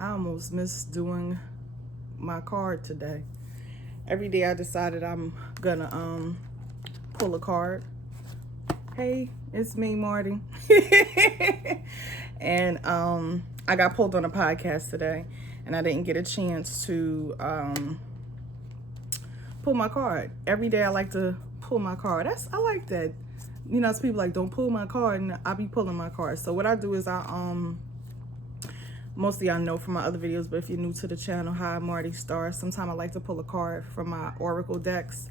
I almost missed doing my card today. Every day I decided I'm gonna pull a card. Hey, it's me, Marty. And I got pulled on a podcast today and I didn't get a chance to pull my card. Every day I like to pull my card. I like that. You know, it's people like, don't pull my card, and I be pulling my card. So what I do is most of y'all know from my other videos, but if you're new to the channel, hi, Marty Star. Sometimes I like to pull a card from my Oracle decks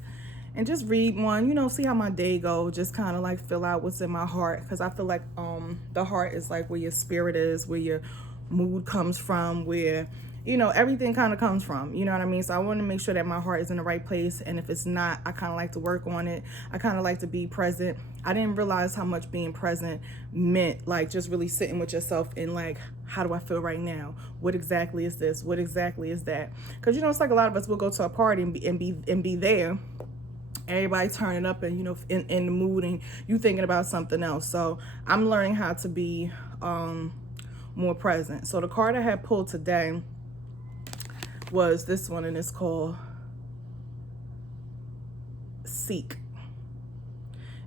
and just read one, you know, see how my day go, just kind of like fill out what's in my heart, because I feel like the heart is like where your spirit is, where your mood comes from, where, you know, everything kind of comes from, you know what I mean? So I want to make sure that my heart is in the right place, and if it's not, I kind of like to work on it. I kind of like to be present. I didn't realize how much being present meant, like just really sitting with yourself and like, how do I feel right now? What exactly is this? What exactly is that? Because, you know, it's like a lot of us will go to a party and be there, everybody turning up and, you know, in the mood, and you thinking about something else. So I'm learning how to be more present. So the card I had pulled today was this one, and it's called Seek.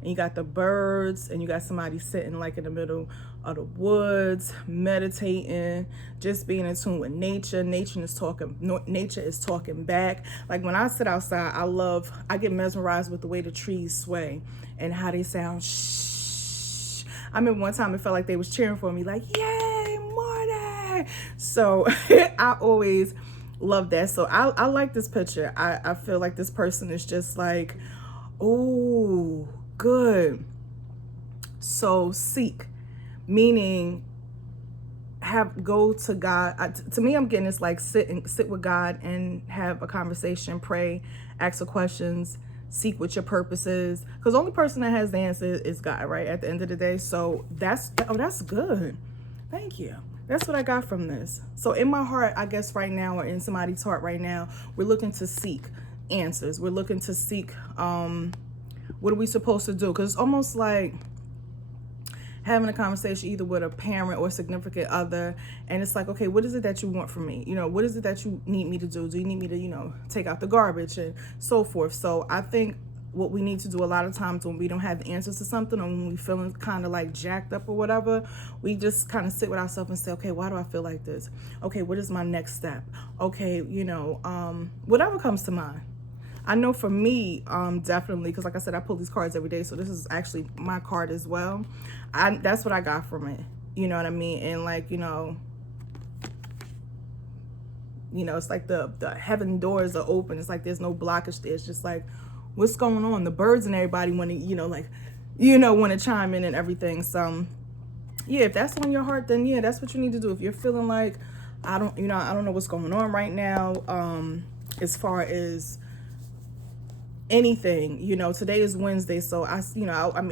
And you got the birds, and you got somebody sitting like in the middle of the woods, meditating, just being in tune with nature. Nature is talking back. Like when I sit outside, I get mesmerized with the way the trees sway and how they sound. Shh. I remember one time it felt like they was cheering for me, like, yay, Marty. So I always love that. So I like this picture. I feel like this person is just like, oh, good. So seek, meaning go to God. To me, I'm getting this like sit with God and have a conversation, pray, ask the questions, seek what your purpose is, because the only person that has the answer is God, right, at the end of the day. So that's good. Thank you. That's what I got from this. So in my heart, I guess right now, or in somebody's heart right now, we're looking to seek answers. We're looking to seek what are we supposed to do? Because it's almost like having a conversation either with a parent or significant other, and it's like, okay, what is it that you want from me? You know, what is it that you need me to do? Do you need me to, you know, take out the garbage and so forth? So I think what we need to do a lot of times when we don't have the answers to something, or when we feeling kind of like jacked up or whatever, we just kind of sit with ourselves and say, okay, why do I feel like this? Okay, what is my next step? Okay, you know, whatever comes to mind. I know for me, definitely, because like I said, I pull these cards every day, so this is actually my card as well. That's what I got from it. You know what I mean? And like, you know, it's like the heaven doors are open. It's like there's no blockage there. It's just like, what's going on? The birds and everybody want to, want to chime in and everything. So yeah, if that's on your heart, then yeah, that's what you need to do. If you're feeling like, I don't know what's going on right now, as far as anything, today is Wednesday, so I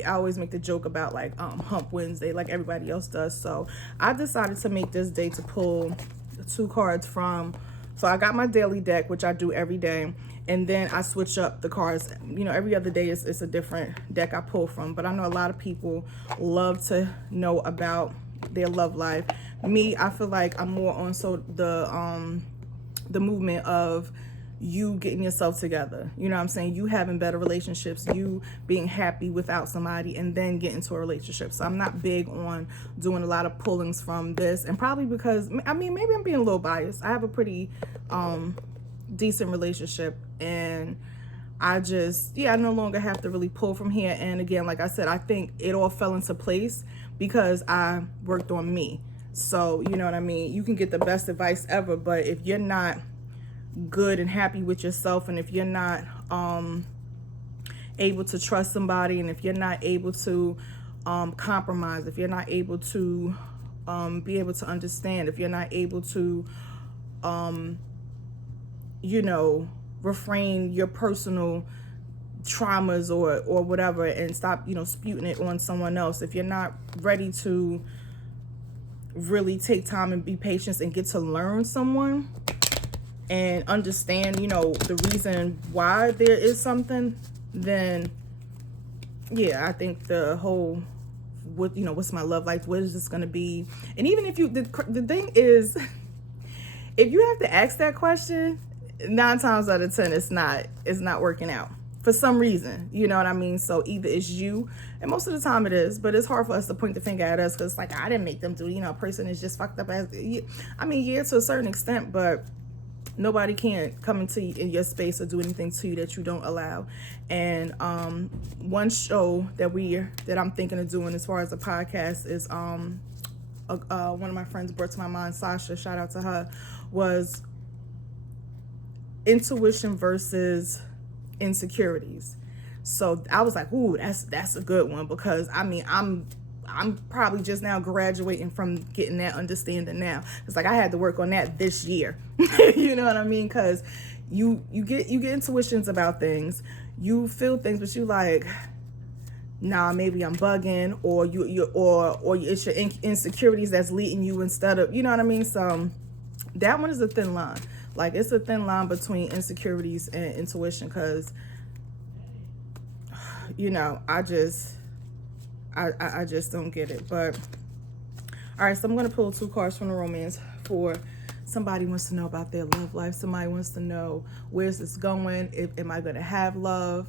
always make the joke about like hump Wednesday, like everybody else does. So I decided to make this day to pull 2 cards from. So I got my daily deck, which I do every day, and then I switch up the cards. Every other day it's a different deck I pull from. But I know a lot of people love to know about their love life. Me, I feel like I'm more on the movement of you getting yourself together. You know what I'm saying? You having better relationships, you being happy without somebody, and then get into a relationship. So I'm not big on doing a lot of pullings from this, and probably because, maybe I'm being a little biased. I have a pretty decent relationship, and I no longer have to really pull from here. And again, like I said, I think it all fell into place because I worked on me. So, you know what I mean? You can get the best advice ever, but if you're not good and happy with yourself, and if you're not able to trust somebody, and if you're not able to compromise, if you're not able to be able to understand, if you're not able to refrain your personal traumas or whatever, and stop spewing it on someone else, if you're not ready to really take time and be patient and get to learn someone and understand, the reason why there is something, then yeah, I think the whole, what's my love life? What is this going to be? And even if the thing is, if you have to ask that question, 9 times out of 10, it's not working out for some reason. You know what I mean? So either it's you, and most of the time it is, but it's hard for us to point the finger at us because like, I didn't make them do, a person is just fucked up as, I mean, yeah, to a certain extent, but nobody can come into in your space or do anything to you that you don't allow. And one show that I'm thinking of doing as far as a podcast is one of my friends brought to my mind, Sasha, shout out to her, was intuition versus insecurities. So I was like, ooh, that's a good one, because I mean, I'm probably just now graduating from getting that understanding now. It's like I had to work on that this year. You know what I mean? Because you get intuitions about things, you feel things, but you like, nah, maybe I'm bugging, or or it's your insecurities that's leading you instead of, you know what I mean? So that one is a thin line. Like, it's a thin line between insecurities and intuition, because I just don't get it. But all right, so I'm gonna pull 2 cards from the romance for somebody wants to know about their love life. Somebody wants to know, where's this going? Am I gonna have love?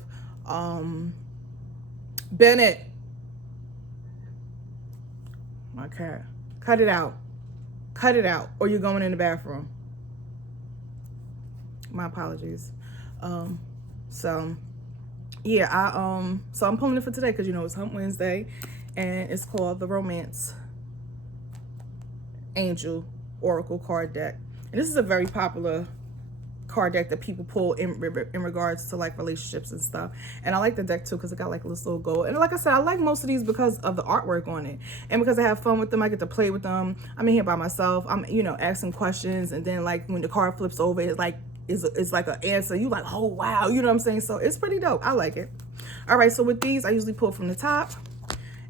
Bennett, my cat, cut it out, or you're going in the bathroom. My apologies. So yeah, so I'm pulling it for today because it's Hump Wednesday, and it's called the Romance Angel Oracle card deck. And this is a very popular card deck that people pull in regards to like relationships and stuff. And I like the deck too because it got like this little gold. And like I said, I like most of these because of the artwork on it, and because I have fun with them. I get to play with them. I'm in here by myself. I'm asking questions, and then like when the card flips over, it's like an answer. You like, oh wow, you know what I'm saying? So it's pretty dope. I like it. All right, so with these, I usually pull from the top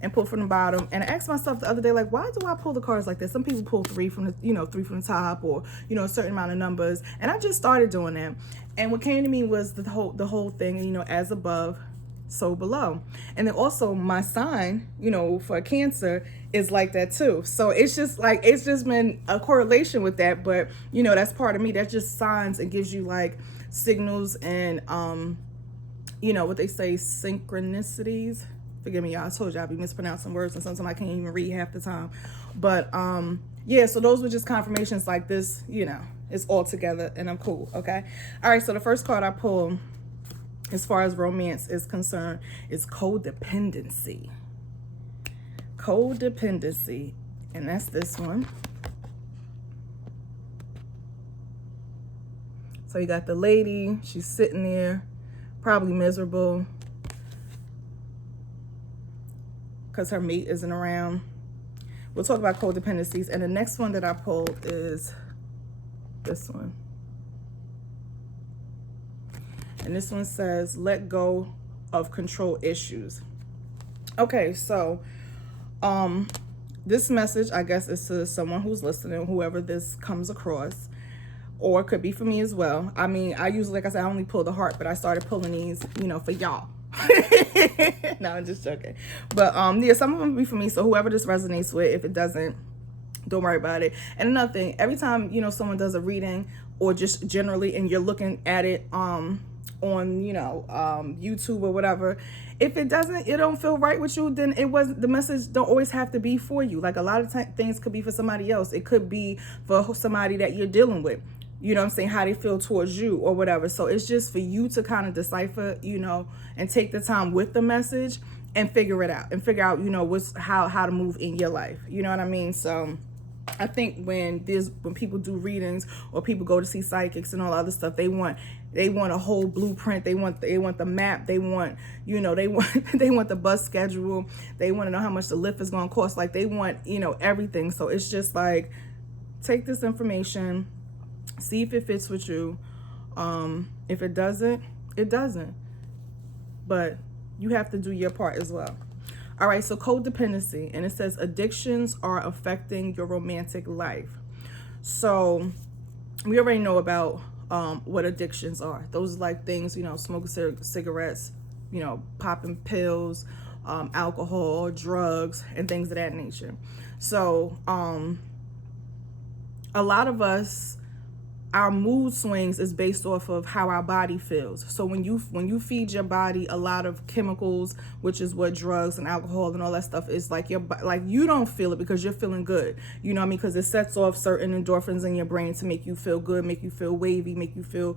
and pull from the bottom. And I asked myself the other day, like, why do I pull the cards like this? Some people pull 3 from the, 3 from the top, or a certain amount of numbers. And I just started doing that. And what came to me was the whole thing, as above, so below. And then also my sign, for Cancer is like that too. So it's just been a correlation with that. But that's part of me. That just signs and gives you like signals and what they say, synchronicities. Forgive me, y'all. I told you I'd be mispronouncing words, and sometimes I can't even read half the time. But yeah, so those were just confirmations like this, it's all together, and I'm cool. Okay. All right. So the first card I pulled, as far as romance is concerned, is codependency. Codependency. And that's this one. So you got the lady, she's sitting there, probably miserable because her mate isn't around. We'll talk about codependencies. And the next one that I pulled is this one. And this one says, let go of control issues. Okay, so this message, I guess, is to someone who's listening, whoever this comes across, or it could be for me as well. I mean, I usually, like I said, I only pull the heart, but I started pulling these, for y'all. No, I'm just joking. But yeah, some of them be for me. So whoever this resonates with, if it doesn't, don't worry about it. And another thing, every time someone does a reading, or just generally, and you're looking at it on YouTube or whatever, if it don't feel right with you, then the message don't always have to be for you. Like, a lot of things could be for somebody else. It could be for somebody that you're dealing with, you know what I'm saying, how they feel towards you or whatever. So it's just for you to kind of decipher, and take the time with the message and figure it out, and figure out, how to move in your life. You know what I mean? So I think when people do readings, or people go to see psychics and all other stuff, they want a whole blueprint. They want the map. They want, they want the bus schedule. They want to know how much the lift is going to cost. Like, they want, everything. So it's just like, take this information, see if it fits with you. If it doesn't, it doesn't. But you have to do your part as well. All right, so codependency, and it says addictions are affecting your romantic life. So we already know about what addictions are. Those are like things, smoking cigarettes, popping pills, alcohol, drugs, and things of that nature. So a lot of us our mood swings is based off of how our body feels. So when you feed your body a lot of chemicals, which is what drugs and alcohol and all that stuff is, like you don't feel it because you're feeling good. You know what I mean? Because it sets off certain endorphins in your brain to make you feel good, make you feel wavy, make you feel,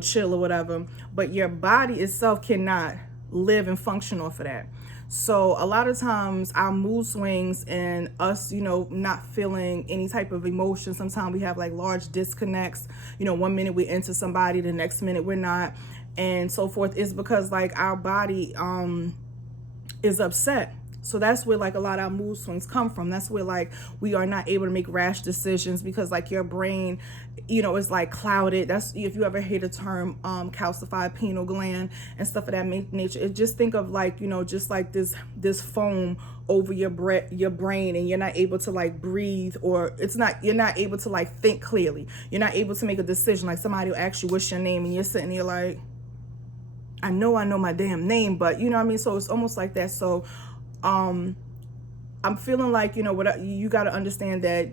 chill or whatever. But your body itself cannot live and function off of that. So a lot of times our mood swings and us, not feeling any type of emotion. Sometimes we have like large disconnects. 1 minute we're into somebody, the next minute we're not, and so forth. Is because like our body is upset. So that's where like a lot of our mood swings come from. That's where like we are not able to make rash decisions because like your brain, is like clouded. That's if you ever hear the term calcified pineal gland and stuff of that nature. Just think of like, just like this foam over your brain, and you're not able to like breathe, or you're not able to like think clearly. You're not able to make a decision. Like somebody will ask you what's your name, and you're sitting there like, I know my damn name, but you know what I mean? So it's almost like that. So I'm feeling like, what you got to understand that,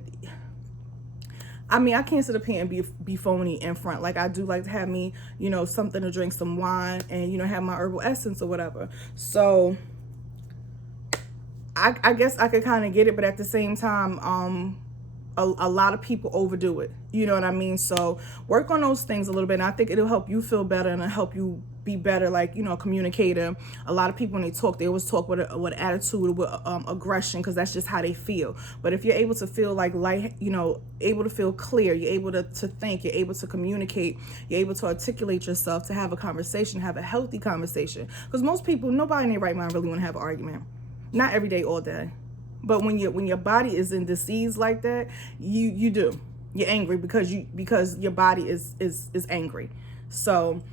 I mean, I can't sit up here and be phony in front. Like I do like to have me, something to drink, some wine, and, have my herbal essence or whatever. So I guess I could kind of get it, but at the same time, a lot of people overdo it. You know what I mean? So work on those things a little bit. And I think it'll help you feel better and it'll help you be better, like, a communicator. A lot of people, when they talk, they always talk with attitude, with aggression, because that's just how they feel. But if you're able to feel like able to feel clear, you're able to think, you're able to communicate, you're able to articulate yourself, to have a conversation, have a healthy conversation. Because most people, nobody in their right mind really want to have an argument. Not every day, all day. But when your body is in disease like that, you do. You're angry because your body is angry. So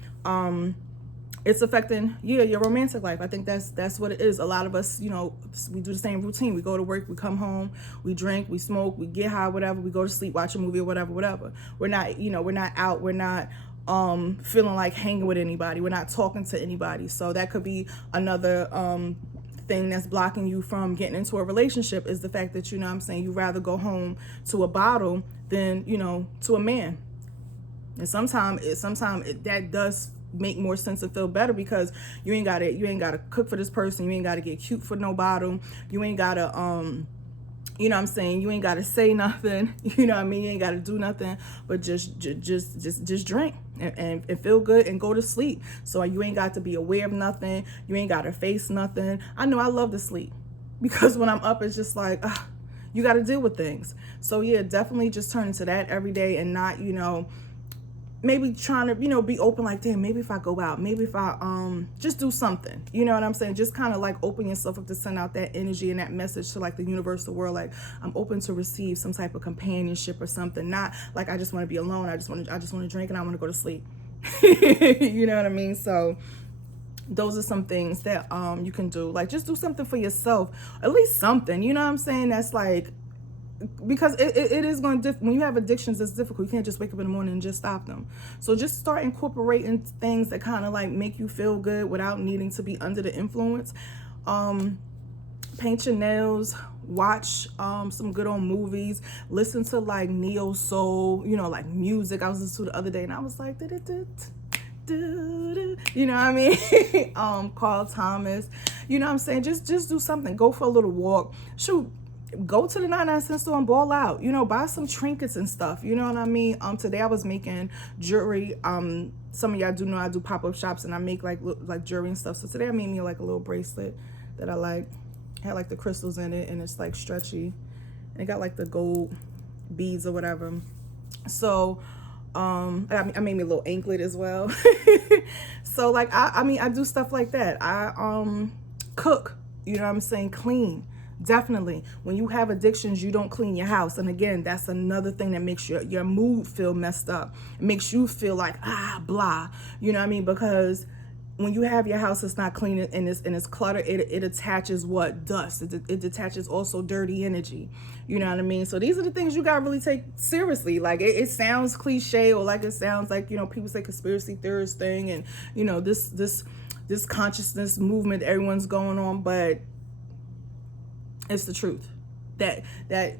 it's affecting your romantic life. I think that's what it is. A lot of us, we do the same routine. We go to work, we come home, we drink, we smoke, we get high, whatever, we go to sleep, watch a movie or whatever. We're not, we're not out, we're not feeling like hanging with anybody. We're not talking to anybody. So that could be another thing that's blocking you from getting into a relationship, is the fact that, you rather go home to a bottle than, to a man. And sometimes that does make more sense and feel better, because you ain't gotta cook for this person, you ain't gotta get cute for no bottle, you ain't gotta you ain't gotta say nothing, you ain't gotta do nothing but just drink and feel good and go to sleep. So you ain't got to be aware of nothing, you ain't gotta face nothing. I know I love to sleep, because when I'm up, it's just like you gotta deal with things. So yeah, definitely just turn into that every day, and not, maybe trying to, be open, like, damn, maybe if I go out, maybe if I just do something, you know what I'm saying? Just kind of like open yourself up to send out that energy and that message to like the universal world. Like, I'm open to receive some type of companionship or something. Not like I just want to be alone. I just want to drink and I want to go to sleep. You know what I mean? So those are some things that you can do. Like, just do something for yourself, at least something, you know what I'm saying? That's like, because it is going to, when you have addictions, it's difficult. You can't just wake up in the morning and just stop them. So just start incorporating things that kind of like make you feel good without needing to be under the influence. Paint your nails, watch some good old movies, listen to like neo soul, like music. I was listening to the other day and I was like, you know what I mean? Carl Thomas, you know what I'm saying? Just do something. Go for a little walk. Shoot, go to the 99-cent store and ball out, buy some trinkets and stuff, you know what I mean? Today I was making jewelry. Some of y'all do know I do pop-up shops, and I make like jewelry and stuff. So today I made me like a little bracelet that I like. It had like the crystals in it, and it's like stretchy, and it got like the gold beads or whatever. So I made me a little anklet as well. So like I do stuff like that. I cook, you know what I'm saying, clean. Definitely. When you have addictions, you don't clean your house. And again, that's another thing that makes your mood feel messed up. It makes you feel like, blah. You know what I mean? Because when you have your house that's not clean and it's cluttered, it attaches what? Dust. It detaches also dirty energy. You know what I mean? So these are the things you got to really take seriously. Like it sounds cliche, or like it sounds like, people say conspiracy theorist thing and, this consciousness movement everyone's going on, but it's the truth that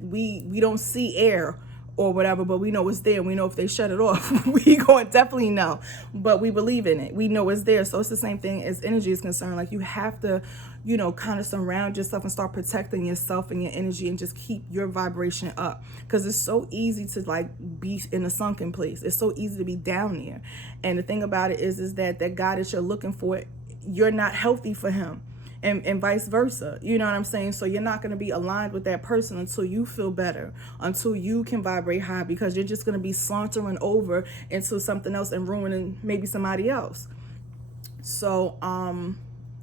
we don't see air or whatever, but we know it's there. We know if they shut it off, we going to definitely know, but we believe in it. We know it's there. So it's the same thing as energy is concerned. Like, you have to, you know, kind of surround yourself and start protecting yourself and your energy and just keep your vibration up, because it's so easy to like be in a sunken place. It's so easy to be down there. And the thing about it is that guy that you're looking for, you're not healthy for him. And vice versa, you know what I'm saying? So you're not going to be aligned with that person until you feel better, until you can vibrate high, because you're just going to be sauntering over into something else and ruining maybe somebody else. So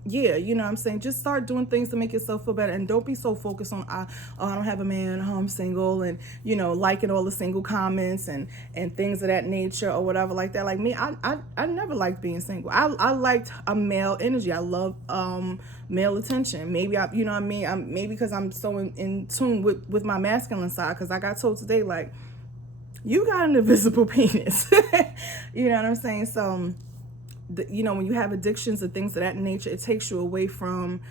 yeah, you know what I'm saying? Just start doing things to make yourself feel better, and don't be so focused on, I don't have a man, I'm single, and, you know, liking all the single comments and things of that nature or whatever like that. Like me, I never liked being single. I liked a male energy. I love male attention. Maybe you know what I mean? Maybe because I'm so in tune with my masculine side, because I got told today, like, you got an invisible penis. You know what I'm saying? So you know, when you have addictions and things of that nature, it takes you away from,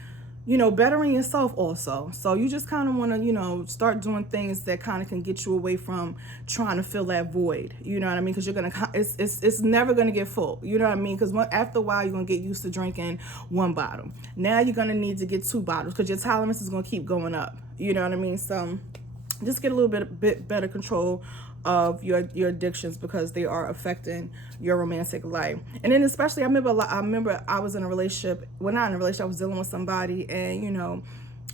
you know, bettering yourself also. So you just kind of want to, you know, start doing things that kind of can get you away from trying to fill that void. You know what I mean? Because you're going to, it's never going to get full. You know what I mean? Because after a while, you're going to get used to drinking one bottle. Now you're going to need to get 2 bottles, because your tolerance is going to keep going up. You know what I mean? So just get a little bit better control of your addictions, because they are affecting your romantic life. And then especially, I remember I was in a relationship, well, not in a relationship, I was dealing with somebody, and, you know,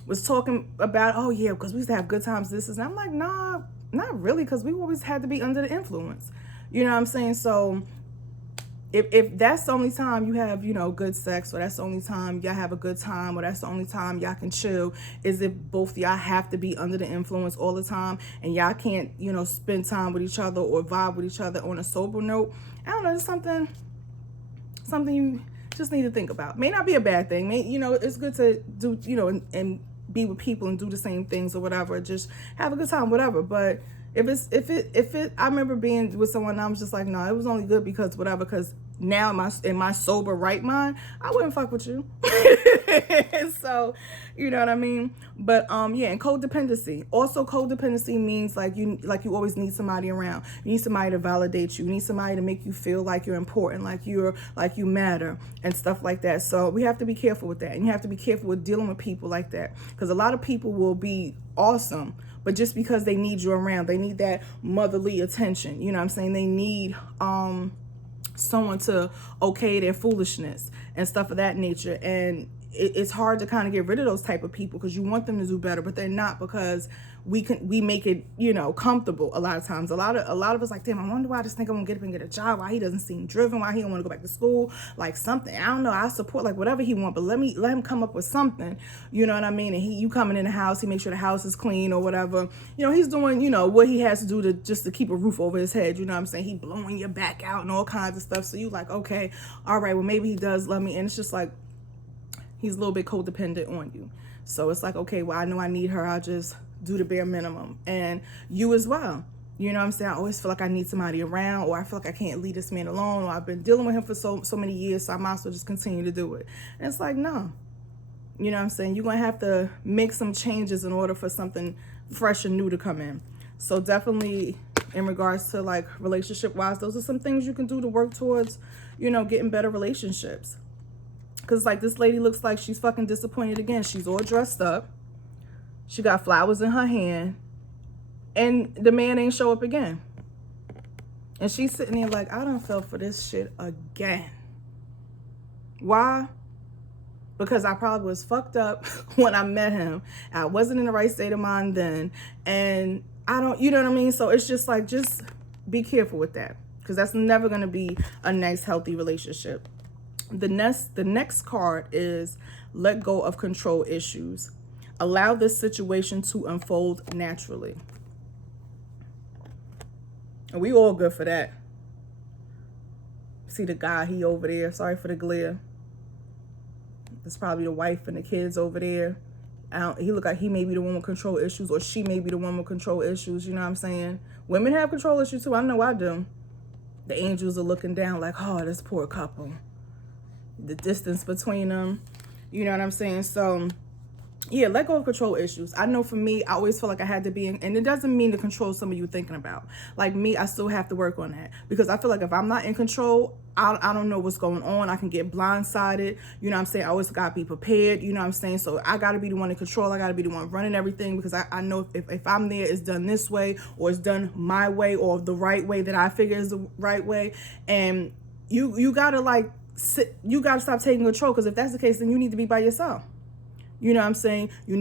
was talking about, oh yeah, because we used to have good times, this is, and I'm like, nah, not really, because we always had to be under the influence. You know what I'm saying? So if that's the only time you have, you know, good sex, or that's the only time y'all have a good time, or that's the only time y'all can chill, is if both y'all have to be under the influence all the time, and y'all can't, you know, spend time with each other or vibe with each other on a sober note. I don't know, it's something you just need to think about. May not be a bad thing. You know, it's good to do, you know, and be with people and do the same things or whatever, just have a good time, whatever. But if it, I remember being with someone, and I was just like, no, it was only good because whatever, because now in my sober right mind, I wouldn't fuck with you. So, you know what I mean? But yeah, and codependency. Also, codependency means like you always need somebody around. You need somebody to validate you. You need somebody to make you feel like you're important, like you matter, and stuff like that. So we have to be careful with that, and you have to be careful with dealing with people like that, because a lot of people will be awesome, but just because they need you around, they need that motherly attention. You know what I'm saying? They need someone to okay their foolishness and stuff of that nature. And it's hard to kind of get rid of those type of people, because you want them to do better, but they're not, because we make it, you know, comfortable a lot of times. A lot of us like, damn, I wonder why this nigga won't get up and get a job, why he doesn't seem driven, why he don't want to go back to school, like something. I don't know, I support like whatever he want, but let him come up with something, you know what I mean? And you coming in the house, he makes sure the house is clean or whatever, you know, he's doing, you know, what he has to do to just to keep a roof over his head, you know what I'm saying? He blowing your back out and all kinds of stuff. So you like, okay, all right, well, maybe he does love me. And it's just like, he's a little bit codependent on you. So it's like, okay, well, I know I need her, I'll just do the bare minimum. And you as well. You know what I'm saying? I always feel like I need somebody around, or I feel like I can't leave this man alone, or I've been dealing with him for so many years, so I might as well just continue to do it. And it's like, no. You know what I'm saying? You're going to have to make some changes in order for something fresh and new to come in. So definitely in regards to like relationship wise, those are some things you can do to work towards, you know, getting better relationships. Because like this lady looks like she's fucking disappointed again. She's all dressed up. She got flowers in her hand. And the man ain't show up again. And she's sitting there like, I done fell for this shit again. Why? Because I probably was fucked up when I met him. I wasn't in the right state of mind then. And I don't, you know what I mean? So it's just like, just be careful with that. Because that's never going to be a nice, healthy relationship. The next card is let go of control issues. Allow this situation to unfold naturally. And we all good for that. See the guy, he over there. Sorry for the glare. It's probably the wife and the kids over there. He look like he may be the one with control issues, or she may be the one with control issues. You know what I'm saying? Women have control issues too. I know I do. The angels are looking down like, oh, this poor couple. The distance between them. You know what I'm saying? So Yeah, let go of control issues. I know for me, I always feel like I had to be in, and it doesn't mean to control some of you thinking about. Like me, I still have to work on that because I feel like if I'm not in control, I don't know what's going on. I can get blindsided. You know what I'm saying? I always got to be prepared. You know what I'm saying? So I got to be the one in control. I got to be the one running everything because I know if I'm there, it's done this way or it's done my way or the right way that I figure is the right way. And you got to like you got to stop taking control because if that's the case, then you need to be by yourself. You know what I'm saying? You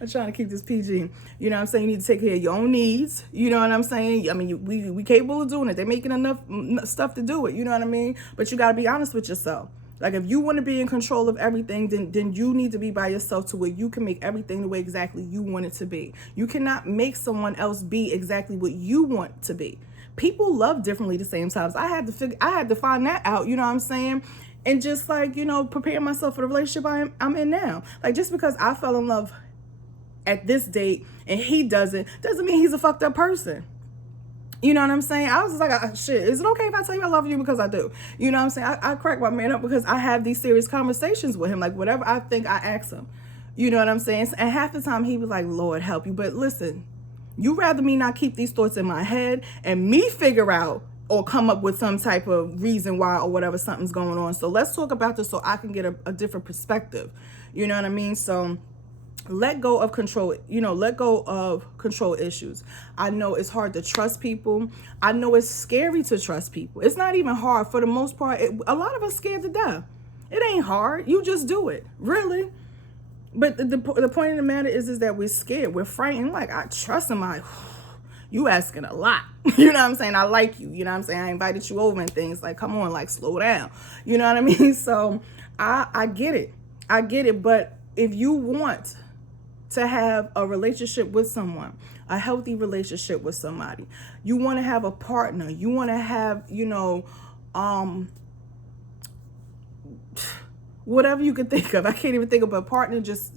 I'm trying to keep this PG. You know what I'm saying? You need to take care of your own needs. You know what I'm saying? I mean, we capable of doing it. They're making enough stuff to do it. You know what I mean? But you got to be honest with yourself. Like if you want to be in control of everything, then you need to be by yourself to where you can make everything the way exactly you want it to be. You cannot make someone else be exactly what you want to be. People love differently the same times. I had to find that out. You know what I'm saying? And just like, you know, prepare myself for the relationship I'm in now. Like just because I fell in love at this date and he doesn't mean he's a fucked up person. You know what I'm saying? I was just like, shit, is it okay if I tell you I love you? Because I do. You know what I'm saying? I crack my man up because I have these serious conversations with him. Like whatever I think, I ask him. You know what I'm saying? And half the time he was like, Lord help you. But listen, you rather me not keep these thoughts in my head and me figure out or come up with some type of reason why or whatever something's going on. So let's talk about this so I can get a different perspective. You know what I mean? So let go of control, let go of control issues. I know it's hard to trust people. I know it's scary to trust people. It's not even hard for the most part. A lot of us scared to death. It ain't hard. You just do it. Really. But the point of the matter is that we're scared. We're frightened. Like, I trust somebody. You asking a lot. You know what I'm saying? I like you. You know what I'm saying? I invited you over and things. Like, come on, like, slow down. You know what I mean? So I get it. I get it. But if you want to have a relationship with someone, a healthy relationship with somebody, you want to have a partner, you want to have, whatever you could think of. I can't even think of a partner, just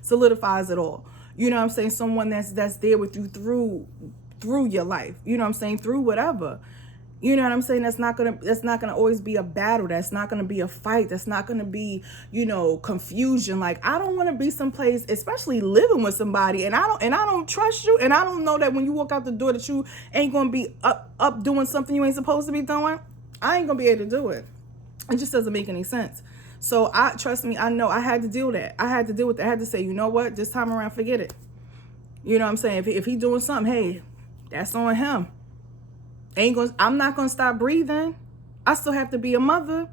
solidifies it all. You know what I'm saying? Someone that's there with you through your life. You know what I'm saying? Through whatever. You know what I'm saying? That's not gonna always be a battle. That's not gonna be a fight. That's not gonna be, confusion. Like, I don't want to be someplace, especially living with somebody, and I don't trust you, and I don't know that when you walk out the door that you ain't gonna be up doing something you ain't supposed to be doing. I ain't gonna be able to do it. It just doesn't make any sense. So trust me, I know I had to deal with that. I had to deal with that. I had to say, you know what? This time around, forget it. You know what I'm saying? If he doing something, hey, that's on him. I'm not gonna stop breathing. I still have to be a mother.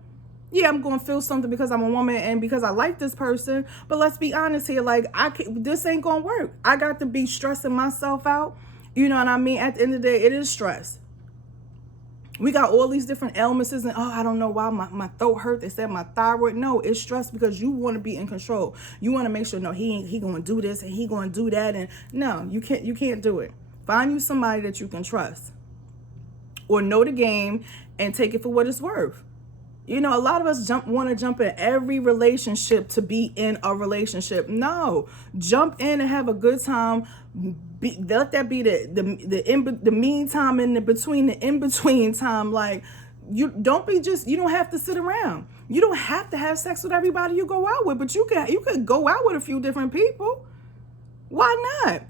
Yeah, I'm gonna feel something because I'm a woman and because I like this person. But let's be honest here. Like, this ain't gonna work. I got to be stressing myself out. You know what I mean? At the end of the day, it is stress. We got all these different ailments and I don't know why my throat hurt. They said my thyroid. No, it's stress because you want to be in control. You want to make sure, no, he going to do this and he going to do that. And no, you can't do it. Find you somebody that you can trust or know the game and take it for what it's worth. A lot of us want to jump in every relationship to be in a relationship. No, jump in and have a good time. Let that be the meantime in the in-between time. Like, you don't have to sit around. You don't have to have sex with everybody you go out with, but you could go out with a few different people. Why not?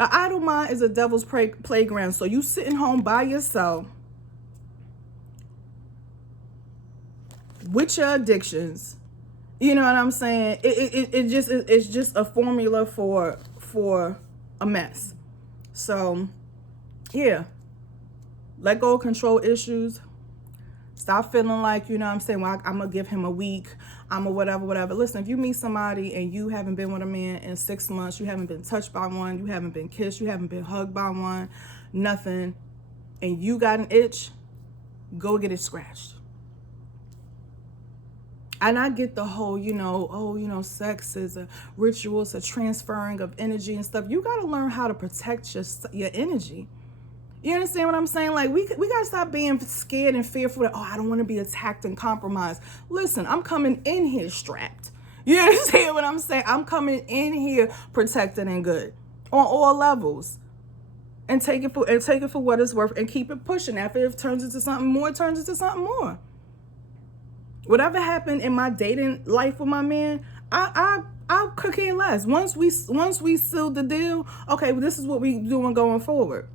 An idle mind is a devil's playground. So you sitting home by yourself with your addictions, you know what I'm saying? It's just a formula for a mess. So yeah, let go of control issues. Stop feeling like, you know what I'm saying, well, I'm gonna give him a week, I'm a whatever. Listen, if you meet somebody and you haven't been with a man in 6 months, you haven't been touched by one, you haven't been kissed, you haven't been hugged by one, nothing, and you got an itch, go get it scratched. And I get the whole, sex is a ritual, it's a transferring of energy and stuff. You got to learn how to protect your energy. You understand what I'm saying? Like, we got to stop being scared and fearful that, I don't want to be attacked and compromised. Listen, I'm coming in here strapped. You understand what I'm saying? I'm coming in here protected and good on all levels. And take it for what it's worth and keep it pushing. After it turns into something more, it turns into something more. Whatever happened in my dating life with my man, I could care less. Once we sealed the deal, okay, well, this is what we doing going forward.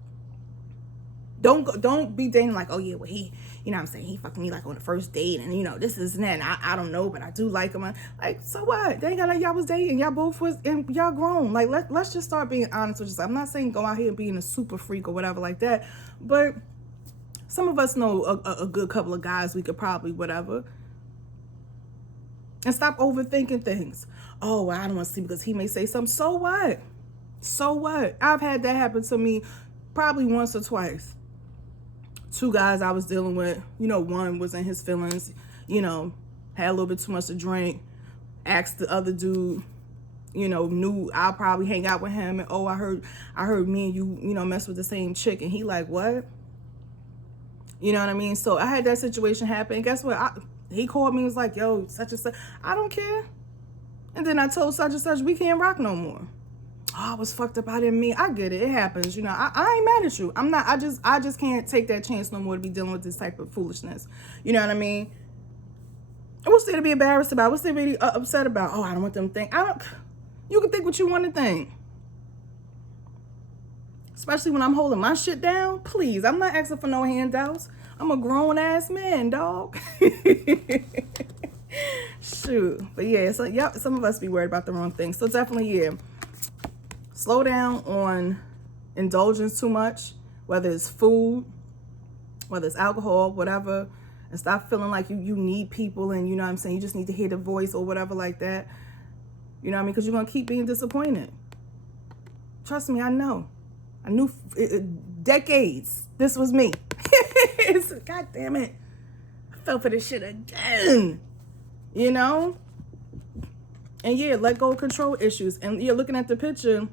Don't be dating like, oh yeah, well he, you know what I'm saying, he fucked me like on the first date, and you know this is and that, and I don't know, but I do like him. Like, so what? They ain't got like y'all was dating, y'all both was, and y'all grown. Like, let's just start being honest with yourself. I'm not saying go out here and being a super freak or whatever like that, but some of us know a good couple of guys we could probably whatever. And stop overthinking things. Oh, I don't want to see because he may say something. So what? So what? I've had that happen to me probably once or twice. 2 guys I was dealing with, you know, one was in his feelings, you know, had a little bit too much to drink, asked the other dude, you know, knew I'll probably hang out with him, and oh, I heard me and you know, mess with the same chick, and he like, what? You know what I mean? So I had that situation happen, and guess what? He called me and was like, yo, such and such, I don't care. And then I told such and such, we can't rock no more. Oh, I was fucked up. I didn't mean. I get it. It happens. You know, I ain't mad at you. I'm not. I just can't take that chance no more to be dealing with this type of foolishness. You know what I mean? What's there to be embarrassed about? What's there to be upset about? Oh, I don't want them to think. You can think what you want to think. Especially when I'm holding my shit down. Please, I'm not asking for no handouts. I'm a grown ass man, dog. Shoot. But yeah, so yep, some of us be worried about the wrong things. So definitely, yeah. Slow down on indulgence too much, whether it's food, whether it's alcohol, whatever, and stop feeling like you need people and, you know what I'm saying, you just need to hear the voice or whatever like that. You know what I mean? Because you're going to keep being disappointed. Trust me, I know. I knew decades. This was me. God damn it. I fell for this shit again. You know? And yeah, let go of control issues. And you're looking at the picture.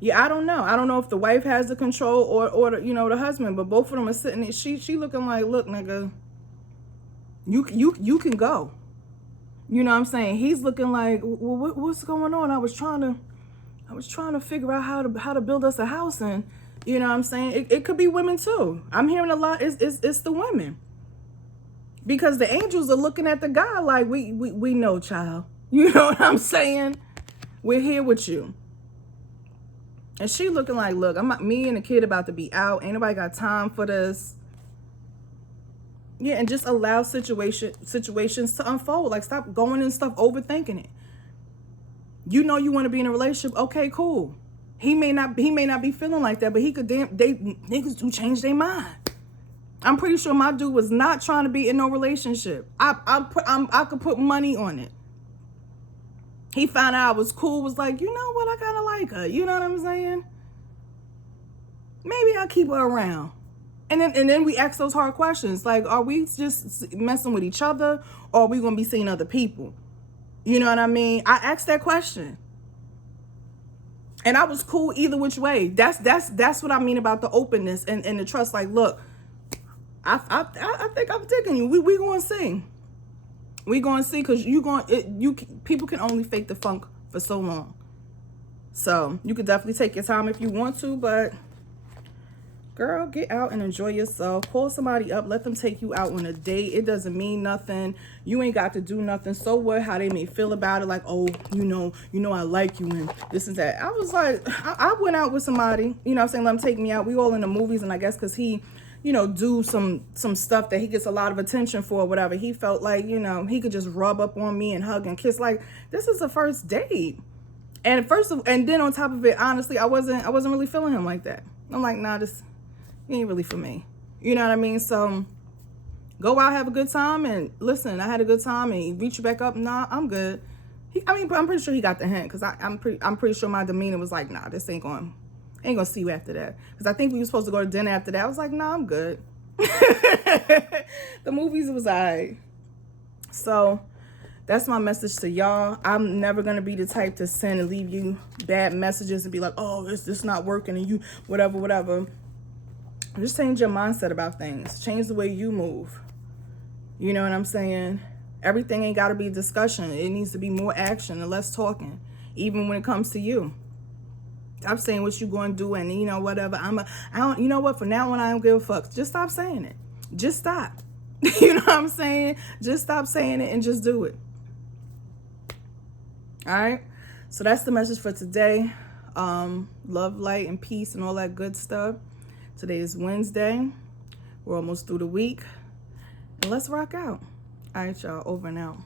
Yeah, I don't know. I don't know if the wife has the control or the, you know, the husband, but both of them are sitting there. She looking like, look, nigga, you can go. You know what I'm saying? He's looking like, well, what's going on? I was trying to figure out how to build us a house, and you know what I'm saying? It could be women too. I'm hearing a lot. It's the women, because the angels are looking at the guy like, we know, child. You know what I'm saying? We're here with you. And she looking like, look, me and the kid about to be out. Ain't nobody got time for this. Yeah, and just allow situations to unfold. Like, stop going and stuff, overthinking it. You know you want to be in a relationship. Okay, cool. He may not be feeling like that, but niggas do change their mind. I'm pretty sure my dude was not trying to be in no relationship. I could put money on it. He found out I was cool, was like, you know what, I kind of like her. You know what I'm saying? Maybe I'll keep her around. And then we ask those hard questions. Like, are we just messing with each other, or are we going to be seeing other people? You know what I mean? I asked that question. And I was cool either which way. That's what I mean about the openness and the trust. Like, look, I think I'm digging you. We going to see. We going to see, because people can only fake the funk for so long. So you could definitely take your time if you want to, but girl, get out and enjoy yourself. Call somebody up. Let them take you out on a date. It doesn't mean nothing. You ain't got to do nothing. So what? How they may feel about it. Like, oh, you know, I like you and this and that. I was like, I went out with somebody, you know what I'm saying, let him take me out. We all in the movies, and I guess because he, you know, do some stuff that he gets a lot of attention for or whatever. He felt like, you know, he could just rub up on me and hug and kiss. Like, this is a first date. And then on top of it, honestly, I wasn't really feeling him like that. I'm like, nah, this ain't really for me. You know what I mean? So go out, have a good time, and listen, I had a good time, and he reached back up. Nah, I'm good. I'm pretty sure he got the hint, because I'm pretty sure my demeanor was like, nah, this ain't gonna see you after that. Because I think we were supposed to go to dinner after that. I was like, nah, I'm good. The movies was alright. So that's my message to y'all. I'm never gonna be the type to send and leave you bad messages and be like, oh, this not working, and you whatever. Just change your mindset about things. Change the way you move. You know what I'm saying? Everything ain't got to be discussion. It needs to be more action and less talking, even when it comes to you. Stop saying what you going to do and, you know, whatever. You know what? From now on, I don't give a fuck. Just stop saying it. Just stop. You know what I'm saying? Just stop saying it and just do it. All right. So that's the message for today. Love, light, and peace and all that good stuff. Today is Wednesday. We're almost through the week. And let's rock out. All right, y'all. Over and out.